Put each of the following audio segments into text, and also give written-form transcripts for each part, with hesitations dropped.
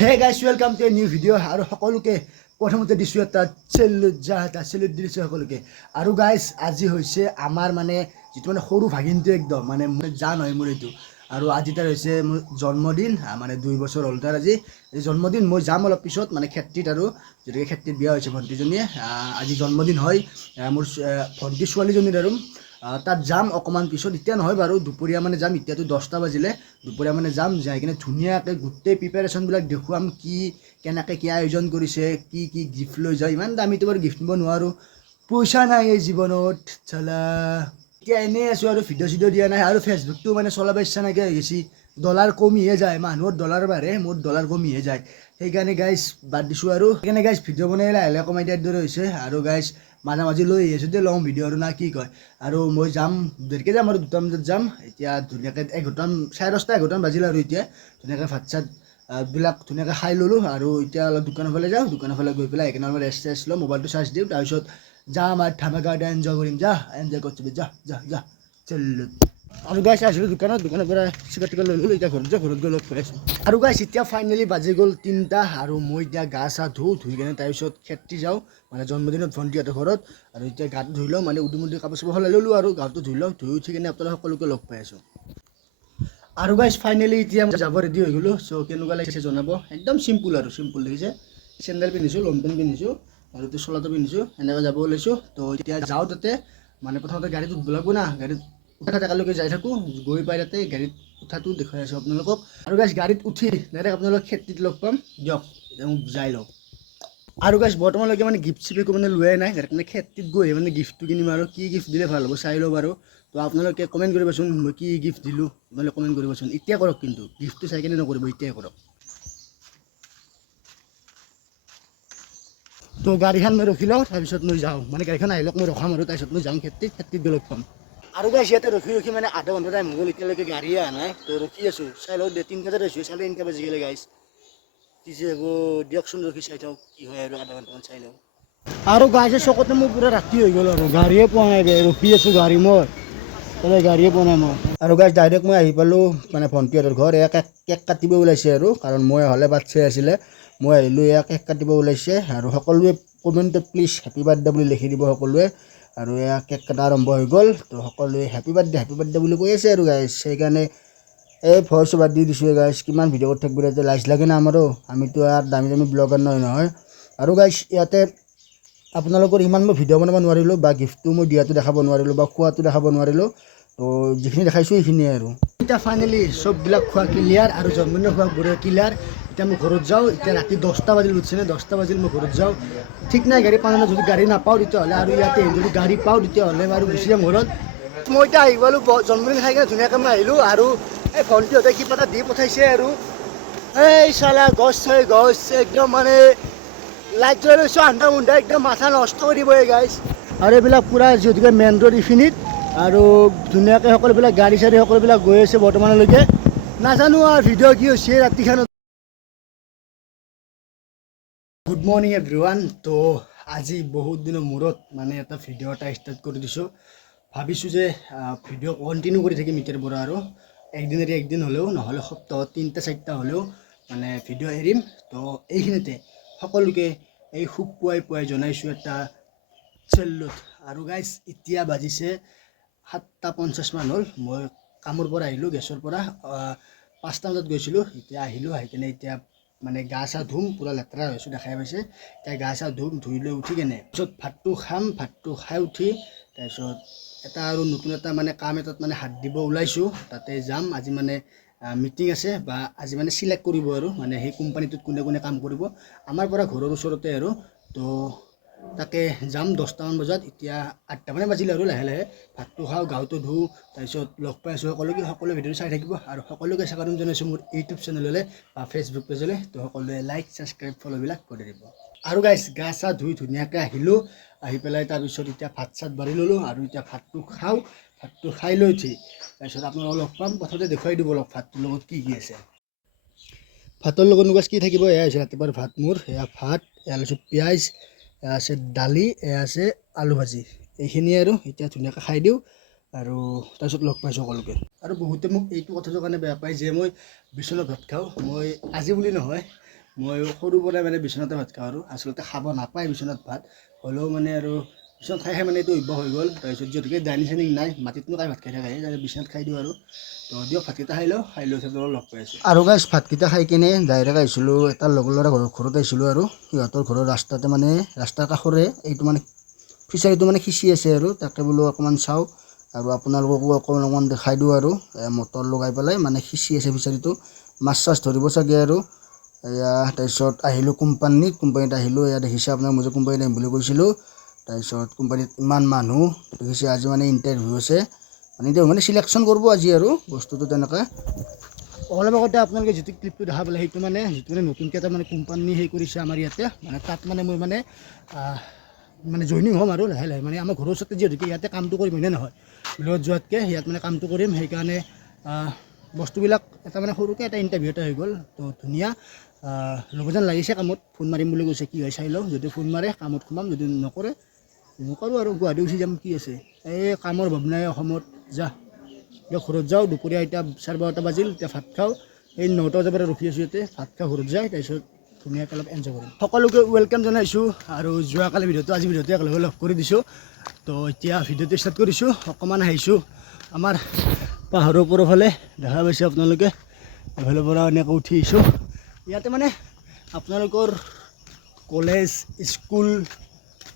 Hey guys, welcome to a new video. আৰু সকলোকে প্ৰথমতে দিছো এটা চেলুট দিছো সকলোকে। আৰু guys, আজি হৈছে আমাৰ মানে যেটো মানে সৰু ভাগিনটো একদম মানে জান হয় মোৰ এইটো। আৰু আজি তাৰ হৈছে মোৰ জন্মদিন, মানে 2 বছৰ হ'ল তাৰ আজি জন্মদিন। মই যাম অলপ পিছত মানে খেত্তিত, আৰু যেটো খেত্তিত বিয়া হৈছে ভণ্টিজনীয়ে। আজি জন্মদিন হয় মোৰ ভণ্টি ছোৱালীজনীৰ। আৰু তাত যাম অকমান পিছত, এতিয়া নহয় বাৰু, দুপৰীয়া মানে যাম। এতিয়াতো 10টা বাজিলে, দুপৰীয়া মানে যাম, যাই কিনে ধুনীয়াকৈ গোটেই প্ৰিপাৰেশ্যনবিলাক দেখুৱাম, কি কেনেকৈ কি আয়োজন কৰিছে, কি গিফ্ট লৈ যায়। ইমান দামীটো বাৰু গিফ্ট নিব নোৱাৰোঁ, পইচা নাই এই জীৱনত চালা। এতিয়া এনেই আছোঁ আৰু ভিডিঅ' চিডিঅ' দিয়া নাই, আৰু ফেচবুকটো মানে চলাব ইচ্ছা নাইকিয়া হৈ গৈছে। ডলাৰ কমিহে যায়, মানুহৰ ডলাৰ বাঢ়ে, মোৰ ডলাৰ কমিহে যায়। সেইকাৰণে গাইজ বাদ দিছোঁ। আৰু সেইকাৰণে গাইজ ভিডিঅ' বনাই লাহে লাহে কমাই দিয়াৰ দৰে হৈছে। আৰু গাইজ মাজে মাজে লৈ আহি আছোঁ দে লং ভিডিঅ' আৰু না কি কয়। আৰু মই যাম, দেৰিকৈ যাম, আৰু 2টা বজাত যাম। এতিয়া ধুনীয়াকৈ 11টা, 10:30, 11টা বাজিলে। আৰু এতিয়া ধুনীয়াকৈ ভাত চাত বিলাক ধুনীয়াকৈ খাই ল'লোঁ। আৰু এতিয়া অলপ দোকানৰ ফালে যাওঁ, দোকানৰ ফালে গৈ পেলাই সেইকাৰণে অলপ ৰেষ্ট চেষ্ট লওঁ, মোবাইলটো চাৰ্জ দিওঁ, তাৰপিছত যাম আৰু ধামাকা এটা এনজয় কৰিম। এনজয় কৰিছোঁ, যা চলো। আৰু গাইছ আহিছিলোঁ দোকানৰ পৰা চিকেট টিকেট লৈ ল'লোঁ। এতিয়া ঘৰত গৈ লগ পাই আছোঁ। আৰু গাইছ এতিয়া ফাইনেলি বাজি গ'ল 3টা, আৰু মই এতিয়া গা চা ধুই কিনে তাৰপিছত খেত্তি যাওঁ, মানে জন্মদিনত ভণ্টিহঁতৰ ঘৰত। আৰু এতিয়া গাটো ধুই লওঁ, মানে উদুমুদু কাপোৰ চাপোৰ সলাই ল'লোঁ, আৰু গাটো ধুই লওঁ, ধুই উঠি কিনে আপোনালোক সকলোকে লগ পাই আছোঁ। আৰু গাইজ ফাইনেলি এতিয়া মই যাব ৰেডি হৈ গ'লোঁ। চ' কেনেকুৱা লাগিছে জনাব। একদম চিম্পুল আৰু চিম্পুল দেখিছে, চেণ্ডেল পিন্ধিছোঁ, লং পেণ্ট পিন্ধিছোঁ, আৰু এতিয়া চোলাটো পিন্ধিছোঁ, এনেকৈ যাব ওলাইছোঁ। তো এতিয়া যাওঁ তাতে, মানে প্ৰথমতে গাড়ীত উঠিব লাগিব না, গাড়ীত উঠা একেলগে যাই থাকোঁ, গৈ পাই তাতে গাড়ীত উঠাটো দেখুৱাই আছোঁ আপোনালোকক। আৰু গাইজ গাড়ীত উঠি ডাইৰেক্ট আপোনালোক খেত্তিত লগ পাম দিয়ক, যাই লওঁ। আৰু গাইজ বৰ্তমানলৈকে মানে গিফ্ট চিফ্ট একো মানে লোৱাই নাই, মানে খেত্তিত গৈ মানে গিফ্টটো কিনিম। আৰু কি গিফ্ট দিলে ভাল হ'ব চাই লওঁ বাৰু। তো আপোনালোকে কমেণ্ট কৰিবচোন, মই কি গিফ্ট দিলোঁ আপোনালোকে কমেণ্ট কৰিবচোন। এতিয়া কৰক, কিন্তু গিফ্টটো চাই কিনে নকৰিব, এতিয়াই কৰক। তো গাড়ীখন মই ৰখি লওঁ, তাৰপিছত মই যাওঁ, মানে গাড়ীখন আহি লওক, মই ৰখাম, আৰু তাৰপিছত মই যাম খেত্তিত গৈ লগ পাম। আৰু গাইছ ইয়াতে ৰখি মানে আধা ঘণ্টা টাইম হৈ গ'ল, এতিয়ালৈকে গাড়ীয়ে অহা নাই। তো ৰখি আছোঁ, চাই লওঁ 3টা বজাত আহিছোঁ, চালে 3টা বাজি গ'লে গাইছ। কি যে হ'ব দিয়কচোন, ৰখি চাই থওঁ কি হয়, আৰু আধা ঘণ্টামান চাই লওঁ। আৰু গাইছে চকতে মোৰ পুৰা ৰাতি হৈ গ'ল, আৰু গাড়ীয়ে পোৱা নাই, ৰখি আছোঁ গাড়ী মই, তাতে গাড়ীয়ে পোৱা নাই মই। আৰু গাইছ ডাইৰেক্ট মই আহি পালোঁ মানে ভণ্টিহঁতৰ ঘৰ। কেক কাটিব ওলাইছে, আৰু কাৰণ মই হ'লে বাট চাই আছিলে, মই আহিলোঁ, কেক কাটিব ওলাইছে। আৰু সকলোৱে কমেণ্টত প্লিজ হেপী বাৰ্থডে বুলি লিখি দিব সকলোৱে। আৰু কেক কটা আৰম্ভ হৈ গ'ল। তো সকলোৱে হেপী বাৰ্থডে বুলি কৈ আছে আৰু গাইছ। সেইকাৰণে এই ভইচ অভাৰ দি দিছোঁ গাইছ, কিমান ভিডিঅ' কৰি থাকিব, এতিয়া লাজ লাগে না আমাৰো, আমিতো আৰু দামী ব্লগাৰ নহয়। আৰু গাইছ ইয়াতে আপোনালোকৰ ইমান মই ভিডিঅ' বনাব নোৱাৰিলোঁ, বা গিফ্টটো মই দিয়াটো দেখাব নোৱাৰিলোঁ, বা খোৱাটো দেখাব নোৱাৰিলোঁ। তো যিখিনি দেখাইছোঁ সেইখিনিয়ে। আৰু এতিয়া ফাইনেলি চববিলাক খোৱা ক্লিয়াৰ, আৰু জন্মদিনৰ খোৱা বঢ়িয়া ক্লিয়াৰ। এতিয়া মই ঘৰত যাওঁ, এতিয়া ৰাতি 10টা বাজিল, উঠিছে 10টা বাজিল, মই ঘৰত যাওঁ। ঠিক নাই গাড়ী পাওঁ না, যদি গাড়ী নাপাওঁ তেতিয়াহ'লে, আৰু ইয়াতে যদি গাড়ী পাওঁ তেতিয়াহ'লে বাৰু গুচি যাম ঘৰত। মই এতিয়া আহি পালোঁ, জন্মদিন খাই কিনে ধুনীয়াকৈ মই আহিলোঁ। আৰু এই ভণ্টিহঁতে কিবা এটা দি পঠাইছে, আৰু এই চালা গছ একদম মানে লাইট জ্বলাই লৈছোঁ, আন্ধা মুন্ধা একদম মাথা নষ্ট কৰি দিব এই গাইছ। আৰু এইবিলাক পূৰা যিহেতুকে মেইন ৰোড এইখিনিত, আৰু ধুনীয়াকৈ সকলোবিলাক গাড়ী চাড়ী সকলোবিলাক গৈ আছে বৰ্তমানলৈকে। নাজানো আৰু ভিডিঅ' কি হৈছে ৰাতিখনত। Good morning everyone. তো আজি বহুত দিনৰ মূৰত মানে এটা ভিডিঅ' এটা ষ্টাৰ্ট কৰি দিছোঁ। ভাবিছোঁ যে ভিডিঅ' কণ্টিনিউ কৰি থাকিম এতিয়াৰ পৰা, আৰু একদিন এৰি একদিন হ'লেও, নহ'লে সপ্তাহত 3টা 4টা হ'লেও মানে ভিডিঅ' এৰিম। তো এইখিনিতে সকলোকে এই পুৱাই জনাইছোঁ এটা চেলুট। আৰু গাইছ এতিয়া বাজিছে 7:50 মান হ'ল, মই কামৰ পৰা আহিলোঁ, গেছৰ পৰা 5টা বজাত গৈছিলোঁ, এতিয়া আহিলোঁ, আহি কিনে এতিয়া মানে গা চা ধুম, পূৰা লেতেৰা হৈছোঁ দেখাই পাইছে। এতিয়া গা চা ধুম, ধুই লৈ উঠি কেনে তাৰপিছত ভাতটো খাম, ভাতটো খাই উঠি তাৰপিছত এটা আৰু নতুন এটা মানে কাম এটাত মানে হাত দিব ওলাইছোঁ, তাতে যাম। আজি মানে মিটিং আছে, বা আজি মানে চিলেক্ট কৰিব, আৰু মানে সেই কোম্পানীটোত কোনে কোনে কাম কৰিব, আমাৰ পৰা ঘৰৰ ওচৰতে। আৰু তো তাকে যাম 10টামান বজাত, এতিয়া 8টা মানে বাজিলে, আৰু লাহে লাহে ভাতটো খাওঁ, গাটো ধুওঁ, তাৰপিছত লগ পাই আছোঁ সকলোৱে ভিডিঅ'টো চাই থাকিব। আৰু সকলোকে স্বাগতম জনাইছোঁ মোৰ ইউটিউব চেনেললৈ বা ফেচবুক পেজলৈ। তো সকলোৱে লাইক ছাবস্ক্ৰাইব ফ'ল'বিলাক কৰি দিব। আৰু গাইছ গা চা ধুই ধুনীয়াকৈ আহিলোঁ, আহি পেলাই তাৰপিছত এতিয়া ভাত চাত বাঢ়ি ল'লোঁ, আৰু এতিয়া ভাতটো খাওঁ, ভাতটো খাই লৈ উঠি তাৰপিছত আপোনালোকক লগ পাম। প্ৰথমতে দেখুৱাই দিব অলপ ভাতটোৰ লগত কি আছে। ভাতৰ লগত গাইছ কি থাকিব, এয়া হৈছে ৰাতিপুৱাৰ ভাত মোৰ, এয়া ভাত, এয়া লৈছোঁ পিঁয়াজ, এয়া আছে দালি, এয়া আছে আলু ভাজি, এইখিনিয়ে। আৰু এতিয়া ধুনীয়াকৈ খাই দিওঁ, আৰু তাৰপিছত লগ পাইছোঁ সকলোকে। আৰু বহুতে মোক এইটো কথাটোৰ কাৰণে বেয়া পায় যে মই বিচনাত ভাত খাওঁ। মই আজি বুলি নহয়, মই সৰুৰ পৰাই মানে বিচনাতে ভাত খাওঁ আৰু আচলতে খাব নাপায় বিচনাত ভাত হ'লেও মানে আৰু বিচনাত খাই মানে এইটো অভ্যাস হৈ গ'ল তাৰপিছত যিহেতুকে ডাইনিং চাইনিং নাই মাটিতনো কাই ভাত খাই থাকে তাৰপিছত বিচনাত খাই দিওঁ আৰু তো দিয়ক ভাতকেইটা খাই লওঁ লগ পাই আছোঁ আৰু গাইছ ভাতকেইটা খাই কিনে ডাইৰেক্ট আহিছিলোঁ এটা লগৰ ল'ৰা ঘৰত আহিছিলোঁ আৰু সিহঁতৰ ঘৰৰ ৰাস্তাতে মানে ৰাস্তাৰ কাষৰে এইটো মানে ফিচাৰীটো মানে সিঁচি আছে আৰু তাকে বোলো অকণমান চাওঁ আৰু আপোনালোককো অকণমান দেখাই দিওঁ আৰু মটৰ লগাই পেলাই মানে সিঁচি আছে ফিচাৰীটো মাছ চাছ ধৰিব চাগে আৰু এয়া তাৰপিছত আহিলোঁ কোম্পানীত আহিলোঁ এয়া দেখিছে আপোনাৰ মই যে কোম্পানীত আহিম বুলি কৈছিলোঁ তাৰপিছত কোম্পানীত ইমান মানুহ দেখিছে আজি মানে ইণ্টাৰভিউ আছে মানে চিলেকশ্যন কৰিব আজি আৰু বস্তুটো তেনেকৈ অলপ আগতে আপোনালোকে যিটো ক্লিপটো দেখা পালে সেইটো মানে যিটো মানে নতুনকৈ এটা মানে কোম্পানী হেৰি কৰিছে আমাৰ ইয়াতে মানে তাত মানে মই মানে জইনিং হ'ম আৰু লাহে লাহে মানে আমাৰ ঘৰৰ ওচৰতে যিহেতুকে ইয়াতে কামটো কৰিম হয়নে নহয় বিলত যোৱাতকৈ ইয়াত মানে কামটো কৰিম সেইকাৰণে বস্তুবিলাক এটা মানে সৰুকৈ এটা ইণ্টাৰভিউ এটা হৈ গ'ল তো ধুনীয়া লগৰজন লাগিছে কামত ফোন মাৰিম বুলি কৈছে কি হয় চাই লওঁ যদি ফোন মাৰে কামত সোমাম যদি নকৰোঁ আৰু গুৱাহাটী গুচি যাম কি আছে এই কামৰ ভাৱনাই অসমত যা এতিয়া ঘৰত যাওঁ দুপৰীয়া এতিয়া 12:30 বাজিল এতিয়া ভাত খাওঁ এই 9টা বজাৰ পৰা ৰখি আছোঁ ইয়াতে ভাত খাওঁ ঘৰত যায় তাৰপিছত ধুনীয়াকৈ অলপ এনজয় কৰিম সকলোকে ৱেলকাম জনাইছোঁ আৰু যোৱাকালি ভিডিঅ'টো আজি ভিডিঅ'টো একেলগে লগ কৰি দিছোঁ তো এতিয়া ভিডিঅ'টো ষ্টাৰ্ট কৰিছোঁ অকণমান আহিছোঁ আমাৰ পাহাৰৰ ওপৰৰ ফালে দেখা পাইছে আপোনালোকে এফালৰ পৰা এনেকৈ উঠি আহিছোঁ ইয়াতে মানে আপোনালোকৰ কলেজ স্কুল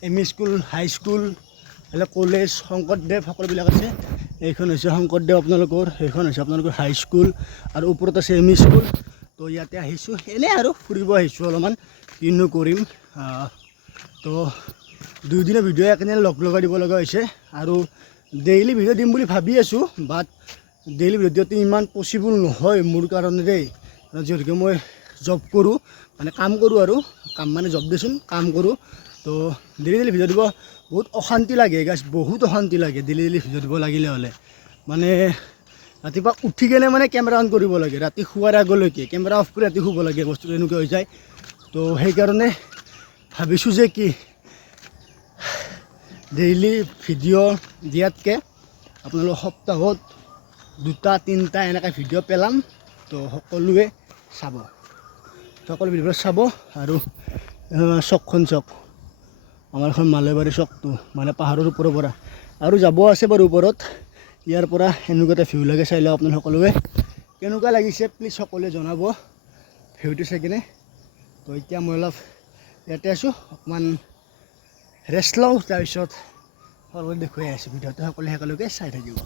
এম.ই. স্কুল হাই স্কুল এইবিলাক কলেজ শংকৰদেৱ সকলোবিলাক আছে এইখন হৈছে শংকৰদেৱ আপোনালোকৰ সেইখন হৈছে আপোনালোকৰ হাই স্কুল আৰু ওপৰত আছে এম.ই. স্কুল তো ইয়াতে আহিছোঁ এনেই আৰু ফুৰিব আহিছোঁ অলপমান কিনো কৰিম তো 2 দিনৰ ভিডিঅ' একেনে লগাই দিব লগা হৈছে আৰু ডেইলি ভিডিঅ' দিম বুলি ভাবি আছোঁ বাট ডেইলি ভিডিঅ' দিয়াটো ইমান পচিবল নহয় মোৰ কাৰণে দেই যিহেতুকে মই জব কৰোঁ মানে কাম কৰোঁ আৰু কাম মানে জব দেচোন কাম কৰোঁ তো ডেইলি ভিডিঅ' দিব বহুত অশান্তি লাগে গাইছ বহুত অশান্তি লাগে ডেইলি ভিডিঅ' দিব লাগিলে হ'লে মানে ৰাতিপুৱা উঠি কেনে মানে কেমেৰা অন কৰিব লাগে ৰাতি শোৱাৰ আগলৈকে কেমেৰা অফ কৰি ৰাতি শুব লাগে বস্তুটো এনেকুৱা হৈ যায় তো সেইকাৰণে ভাবিছোঁ যে কি ডেইলি ভিডিঅ' দিয়াতকৈ আপোনালোক সপ্তাহত 2-3টা এনেকৈ ভিডিঅ' পেলাম তো সকলোৱে চাব সকলো ভিডিঅ' চাব আৰু চকখন চাওক আমাৰ এখন মালৈবাৰী চকটো মানে পাহাৰৰ ওপৰৰ পৰা আৰু যাব আছে বাৰু ওপৰত ইয়াৰ পৰা এনেকুৱা এটা ভিউ লাগে চাই লওক আপোনালোক সকলোৱে কেনেকুৱা লাগিছে প্লিজ সকলোৱে জনাব ভিউটো চাই কিনে তো এতিয়া মই অলপ ইয়াতে আছোঁ অকণমান ৰেষ্ট লওঁ তাৰপিছত সকলোৱে দেখুৱাই আছোঁ ভিডিঅ'টো সকলোৱে একেলগে চাই থাকিব